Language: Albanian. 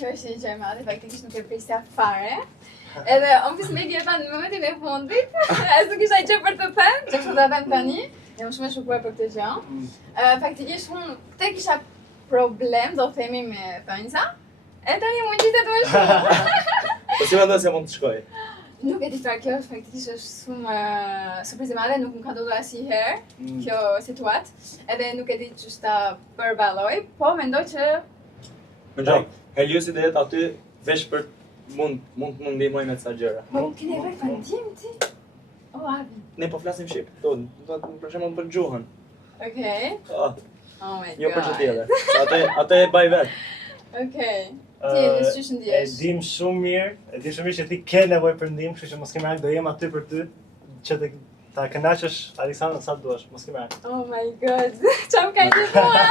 Kjo është një gjë e madhe, faktikisht nuk e prisja fare. Edhe unë pis me djeta në momentin e fundit, as nuk isha gjë për të thënë, që kështu ta them tani, jam shumë e shqetësuar për këtë gjë. Faktikisht unë tek kisha problem, do themi me thënjza, e tani mund gjitet më shumë. Po si mendon se mund të shkoj? Nuk e di çfarë kjo është, faktikisht është shumë surprizë e madhe, nuk më ka ndodhur asnjëherë kjo situatë, edhe nuk e di ç'është ta përballoj, po mendoj që Mendoj, Heliosi do jetë aty veç për mund të ndihmoj me ca gjëra. po nuk keni vetë fandim ti. O Abi. Ne po flasim shqip. Do për shembull për gjuhën. Okej. Ah, Oh my god. jo për çdo tjetër. Atë e baj vet. Okej. Ti e di ç'është E ndjesh. dim shumë mirë që ti ke nevojë për ndihmë, kështu që mos ke marrë, do jem aty për ty, që ta kënaqësh Aleksandrën sa duash, mos ke marrë. Oh my god. Çam ka një mua.